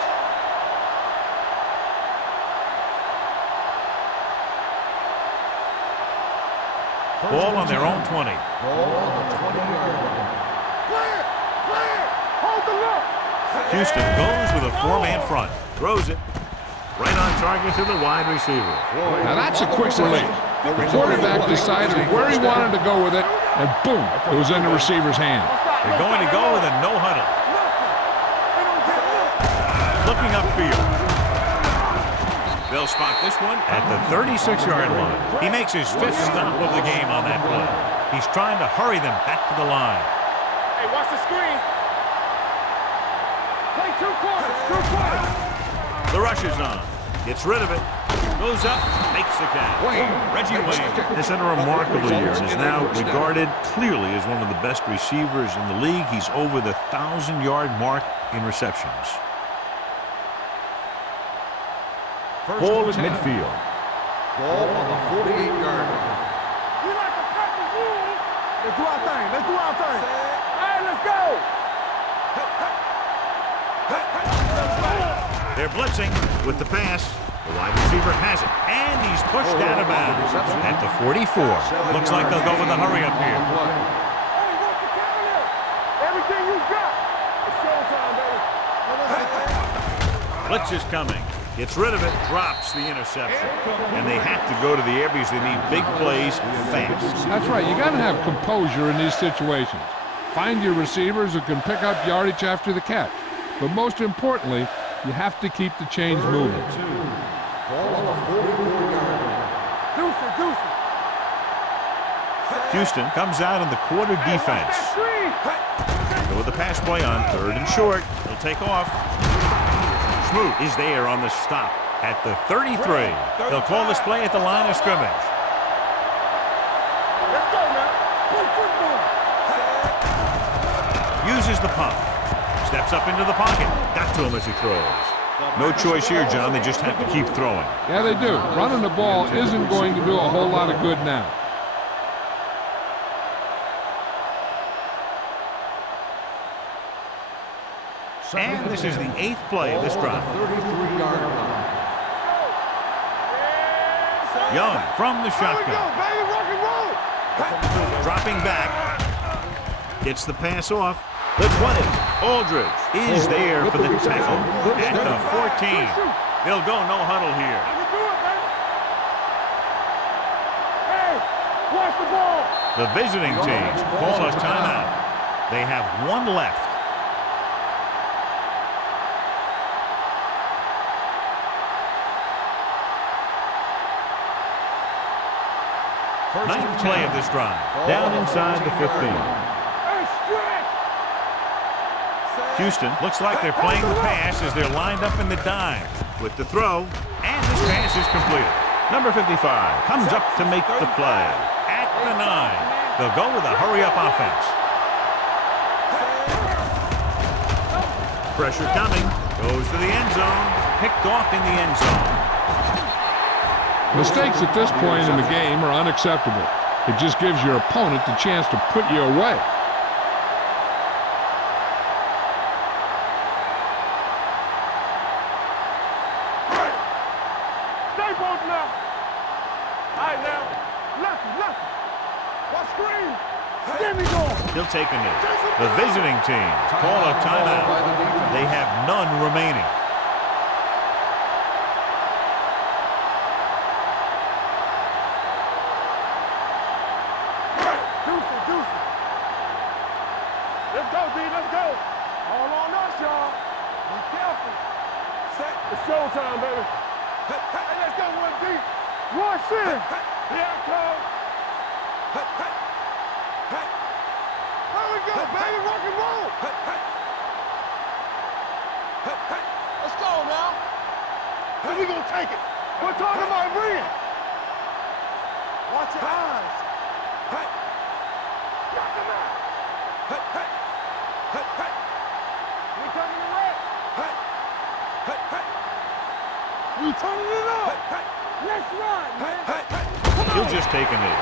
Ball on their own 20. Ball on the 20-yard line. Clear. Hold the look. Houston goes with a 4-man front. Throws it. Right on target to the wide receiver. Now that's a quick release. The quarterback decided where he wanted to go with it, and boom, it was in the receiver's hand. They're going to go with a no huddle. Looking upfield. They'll spot this one at the 36-yard line. He makes his 5th stop of the game on that play. He's trying to hurry them back to the line. Hey, watch the screen. Play 2 quarters. The rush is on. Gets rid of it. Goes up. Makes the catch. Reggie Wayne has had a remarkable year and is now regarded clearly as one of the best receivers in the league. He's over the 1,000-yard mark in receptions. Ball at midfield. Ball on the 48-yard line. We like to cut the rules. Let's do our thing. All right, let's go. They're blitzing with the pass. The wide receiver has it, and he's pushed out of bounds at the 44. Looks like they'll go with a hurry up here. Hey, what's the counter? Everything you got. It's showtime, baby. Blitz is coming. Gets rid of it, drops the interception. And they have to go to the air because they need big plays fast. That's right. You got to have composure in these situations. Find your receivers who can pick up yardage after the catch. But most importantly, you have to keep the chains moving. Ball on the 44-yard line. Deuce. Houston comes out in the quarter defense. Go with the pass play on 3rd and short. He'll take off. Smoot is there on the stop at the 33. They'll call this play at the line of scrimmage. Let's go, man. Play football. Uses the pump. Steps up into the pocket. Got to him as he throws. No choice here, John. They just have to keep throwing. Yeah, they do. Running the ball isn't going to do a whole lot of good now. And this is the 8th play of this drive. 33-yard line. Young from the shotgun. Baby, rock and roll. Dropping back. Gets the pass off. The 20. Aldridge is there for the tackle at the 14. They'll go no huddle here. I can do it, baby. Hey, watch the ball. The visiting team call a timeout. They have one left. Ninth play of this drive. Down inside the 15. Hey, stretch. Houston looks like they're playing the pass as they're lined up in the dime with the throw, and this pass is completed. Number 55 comes up to make the play at the 9. They'll go with a hurry-up offense. Pressure coming. Goes to the end zone. Picked off in the end zone. Mistakes at this point in the game are unacceptable. It just gives your opponent the chance to put you away. Stay both now. All right, now. Left. Watch screen. Stimmy going. He'll take a knee. The visiting team call a timeout. They have none remaining. Let's go, D. Let's go. All on us, y'all. Be careful. Set. It's showtime, baby. Hey, let's go, 1D. Rush in. Here I come. There we go, baby. Rock and roll. Let's go now. And we gonna take it. We're talking about win. Watch your eyes. Knock him out. We turning it right. We turning it up. Let's run, man. Come on. He'll just take a knee.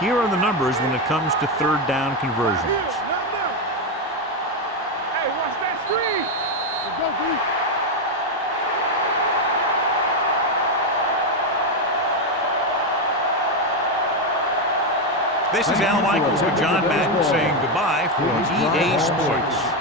Here are the numbers when it comes to third down conversions. Hey, watch that screen. Let's go, D. This is Al Michaels with John Madden saying goodbye for EA Sports.